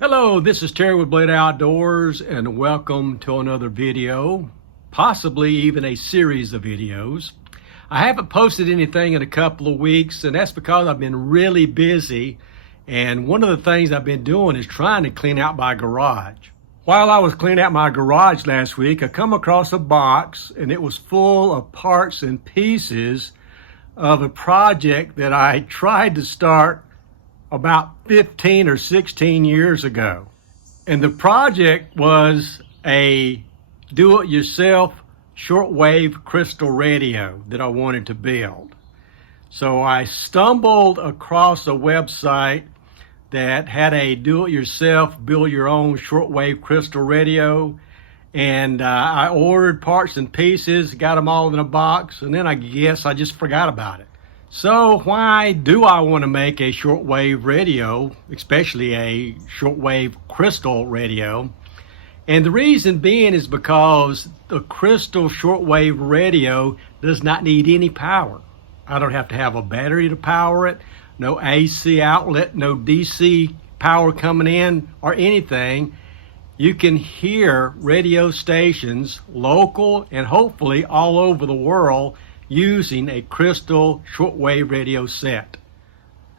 Hello, this is Terry with Blade Outdoors, and welcome to another video, possibly even a series of videos. I haven't posted anything in a couple of weeks, and that's because I've been really busy, and one of the things I've been doing is trying to clean out my garage. While I was cleaning out my garage last week, I come across a box, and it was full of parts and pieces of a project that I tried to start about 15 or 16 years ago. And the project was a do-it-yourself shortwave crystal radio that I wanted to build. So I stumbled across a website that had a do-it-yourself, build-your-own shortwave crystal radio, and I ordered parts and pieces, got them all in a box, and then I guess I just forgot about it. So why do I want to make a shortwave radio, especially a shortwave crystal radio? And the reason being is because the crystal shortwave radio does not need any power. I don't have to have a battery to power it, no AC outlet, no DC power coming in or anything. You can hear radio stations, local and hopefully all over the world, using a crystal shortwave radio set.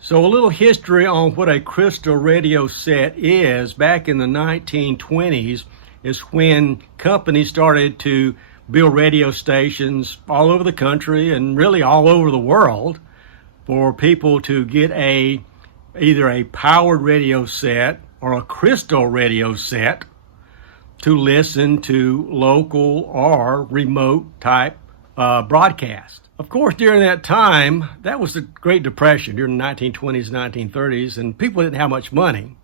So a little history on what a crystal radio set is. Back in the 1920s is when companies started to build radio stations all over the country and really all over the world for people to get either a powered radio set or a crystal radio set to listen to local or remote type broadcast. Of course, during that time, that was the Great Depression during the 1920s, 1930s, and people didn't have much money.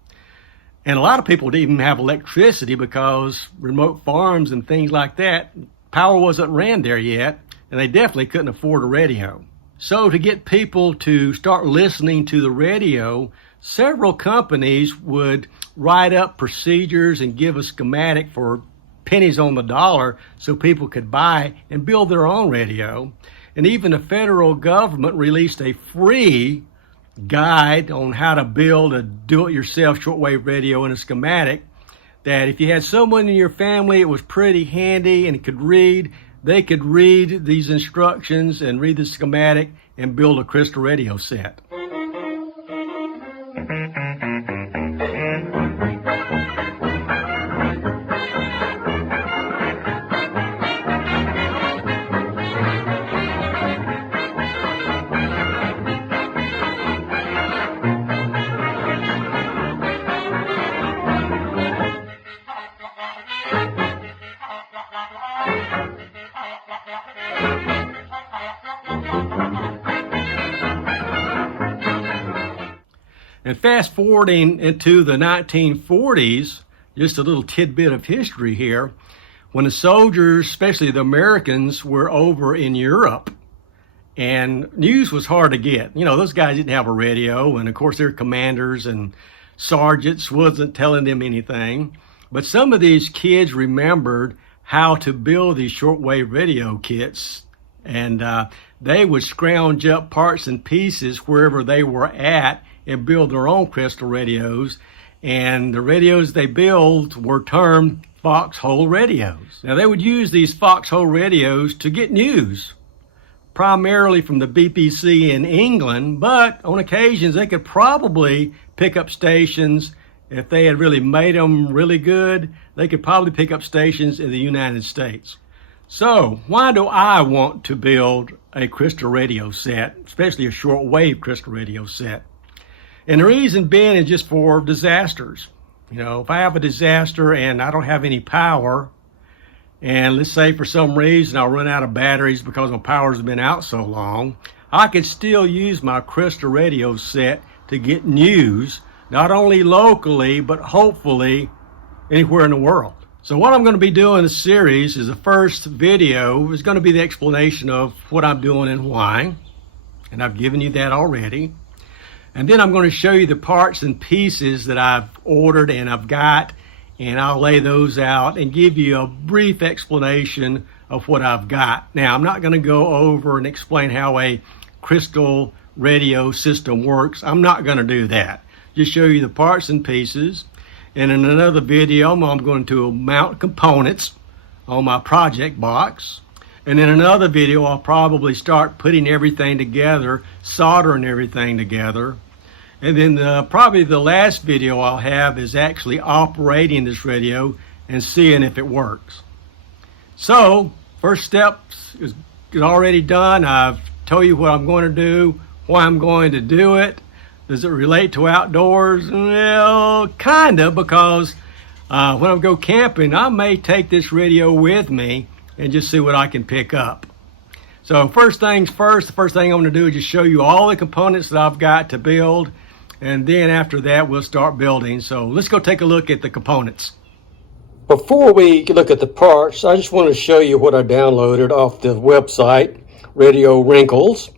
And a lot of people didn't even have electricity because remote farms and things like that, power wasn't ran there yet, and they definitely couldn't afford a radio. So to get people to start listening to the radio, several companies would write up procedures and give a schematic for pennies on the dollar so people could buy and build their own radio. And even the federal government released a free guide on how to build a do-it-yourself shortwave radio and a schematic that if you had someone in your family it was pretty handy and could read, they could read these instructions and read the schematic and build a crystal radio set. And fast forwarding into the 1940s, just a little tidbit of history here, when the soldiers, especially the Americans, were over in Europe and news was hard to get. You know, those guys didn't have a radio, and of course their commanders and sergeants wasn't telling them anything. But some of these kids remembered how to build these shortwave radio kits, and they would scrounge up parts and pieces wherever they were at and build their own crystal radios, and the radios they built were termed foxhole radios. Now they would use these foxhole radios to get news, primarily from the BBC in England, but on occasions they could probably pick up stations. If they had really made them really good, they could probably pick up stations in the United States. So why do I want to build a crystal radio set, especially a shortwave crystal radio set? And the reason being is just for disasters. You know, if I have a disaster and I don't have any power, and let's say for some reason I'll run out of batteries because my power's been out so long, I can still use my crystal radio set to get news, not only locally, but hopefully anywhere in the world. So what I'm going to be doing in this series is the first video is going to be the explanation of what I'm doing and why. And I've given you that already. And then I'm going to show you the parts and pieces that I've ordered and I've got, and I'll lay those out and give you a brief explanation of what I've got. Now, I'm not going to go over and explain how a crystal radio system works. I'm not going to do that. Just show you the parts and pieces, And in another video, I'm going to mount components on my project box. And in another video, I'll probably start putting everything together, soldering everything together. And then probably the last video I'll have is actually operating this radio and seeing if it works. So, first steps is already done. I've told you what I'm going to do, why I'm going to do it. Does it relate to outdoors? Well, kind of, because when I go camping, I may take this radio with me and just see what I can pick up. So first things first, the first thing I'm going to do is just show you all the components that I've got to build, and then after that we'll start building. So let's go take a look at the components. Before we look at the parts, I just want to show you what I downloaded off the website, Radio Wrinkles.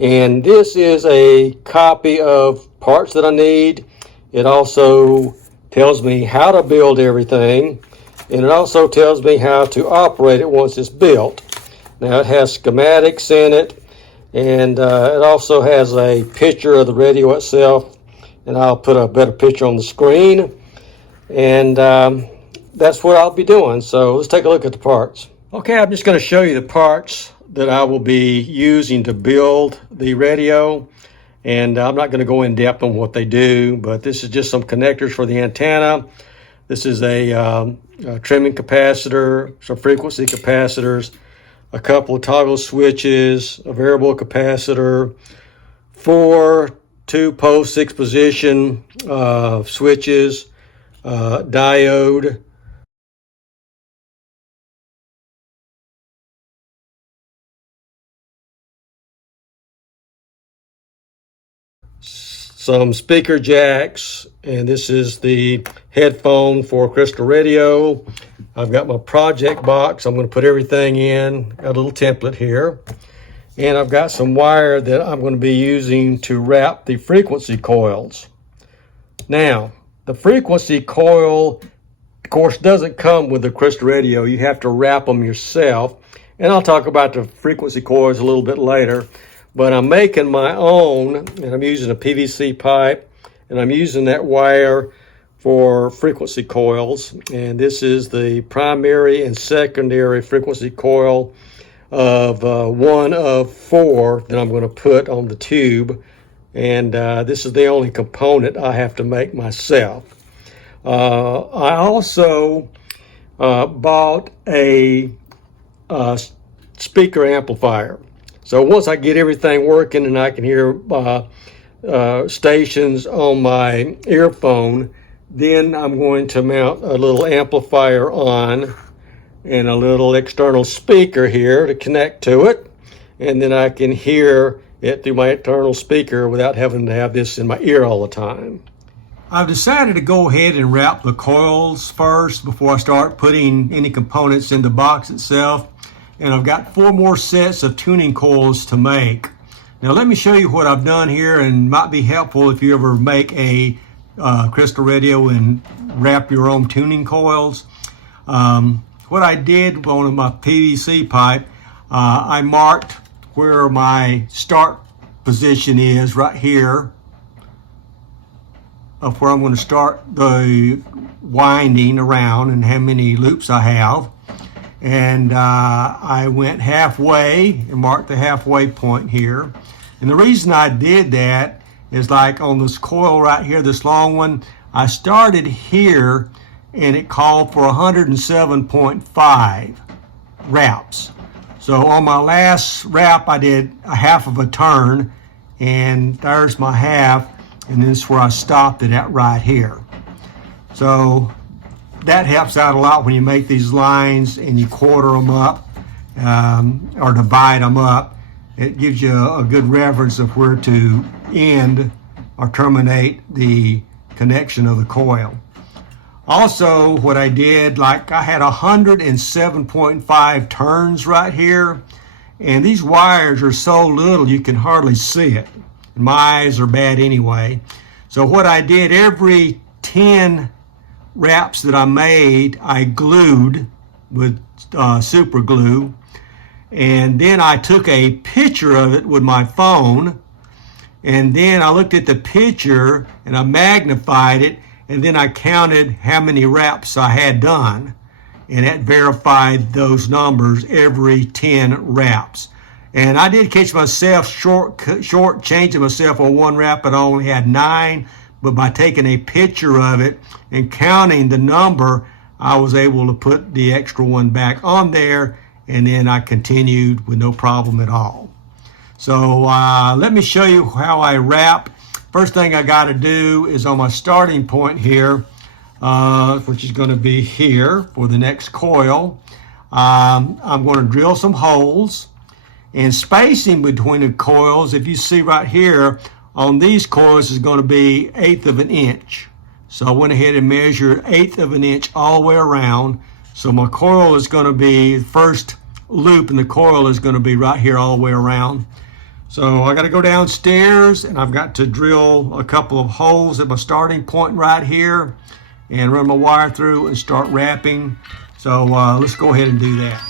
And this is a copy of parts that I need. It also tells me how to build everything. And it also tells me how to operate it once it's built. Now it has schematics in it, and it also has a picture of the radio itself, and I'll put a better picture on the screen. And that's what I'll be doing. So let's take a look at the parts. Okay, I'm just going to show you the parts that I will be using to build the radio. And I'm not going to go in depth on what they do, but this is just some connectors for the antenna. This is a trimming capacitor, some frequency capacitors, a couple of toggle switches, a variable capacitor, 4 2-post 6-position switches, diode, some speaker jacks, and this is the headphone for Crystal Radio. I've got my project box. I'm going to put everything in. Got a little template here. And I've got some wire that I'm going to be using to wrap the frequency coils. Now, the frequency coil, of course, doesn't come with the Crystal Radio. You have to wrap them yourself. And I'll talk about the frequency coils a little bit later. But I'm making my own, and I'm using a PVC pipe, and I'm using that wire for frequency coils. And this is the primary and secondary frequency coil of 1 of 4 that I'm going to put on the tube. And this is the only component I have to make myself. I also bought a speaker amplifier. So once I get everything working and I can hear stations on my earphone, then I'm going to mount a little amplifier on and a little external speaker here to connect to it. And then I can hear it through my external speaker without having to have this in my ear all the time. I've decided to go ahead and wrap the coils first before I start putting any components in the box itself. And I've got 4 more sets of tuning coils to make. Now let me show you what I've done here, and might be helpful if you ever make a Crystal Radio and wrap your own tuning coils. What I did on my PVC pipe, I marked where my start position is right here of where I'm going to start the winding around and how many loops I have. And I went halfway and marked the halfway point here. And the reason I did that is, like on this coil right here, this long one, I started here and it called for 107.5 wraps. So on my last wrap, I did a half of a turn, and there's my half, and this is where I stopped it at right here. So that helps out a lot when you make these lines and you quarter them up or divide them up. It gives you a good reference of where to end or terminate the connection of the coil. Also, what I did, like I had 107.5 turns right here, and these wires are so little you can hardly see it. My eyes are bad anyway. So what I did, every 10 wraps that I made, I glued with super glue, and then I took a picture of it with my phone, and then I looked at the picture and I magnified it, and then I counted how many wraps I had done, and that verified those numbers every 10 wraps. And I did catch myself short changing myself on one wrap, but I only had 9. But by taking a picture of it and counting the number, I was able to put the extra one back on there, and then I continued with no problem at all. So let me show you how I wrap. First thing I got to do is on my starting point here, which is going to be here for the next coil. I'm going to drill some holes, and spacing between the coils, if you see right here on these coils, is going to be 1/8 of an inch. So I went ahead and measured 1/8 of an inch all the way around. So my coil is going to be, the first loop in the coil is going to be right here all the way around. So I got to go downstairs, and I've got to drill a couple of holes at my starting point right here and run my wire through and start wrapping. So let's go ahead and do that.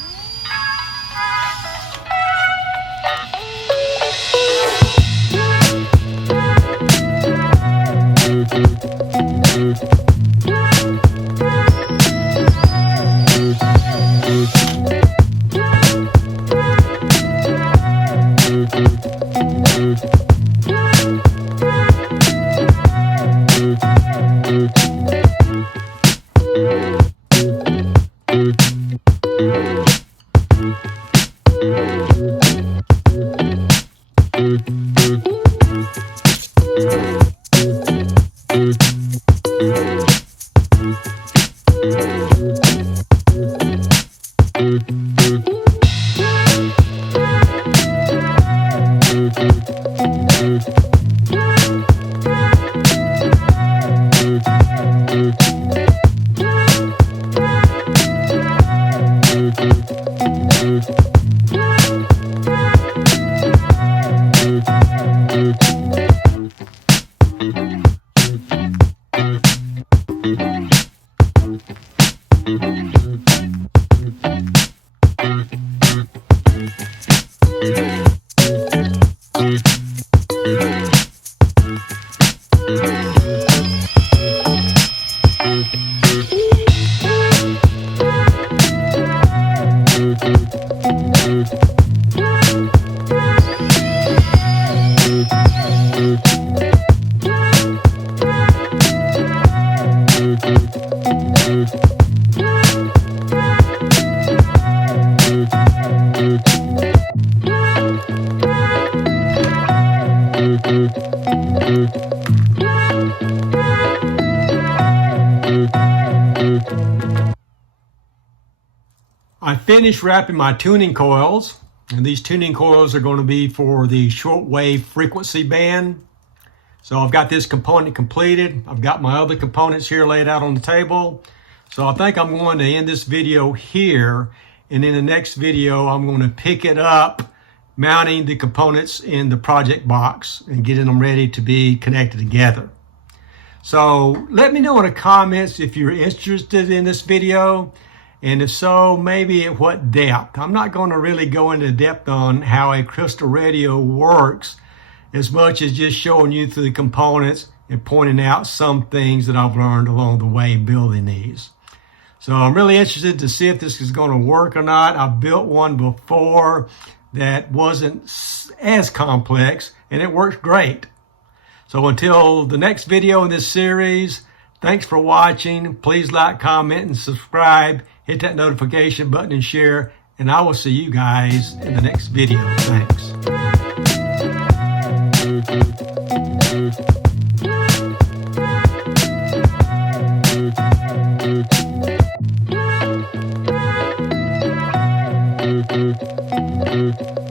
I finished wrapping my tuning coils, and these tuning coils are going to be for the shortwave frequency band. So I've got this component completed. I've got my other components here laid out on the table. So I think I'm going to end this video here, and in the next video I'm going to pick it up, mounting the components in the project box and getting them ready to be connected together. So let me know in the comments if you're interested in this video, and if so, maybe at what depth. I'm not going to really go into depth on how a crystal radio works as much as just showing you through the components and pointing out some things that I've learned along the way building these. So I'm really interested to see if this is going to work or not. I built one before that wasn't as complex, and it works great. So until the next video in this series, thanks for watching. Please like, comment, and subscribe. Hit that notification button and share, and I will see you guys in the next video. Thanks.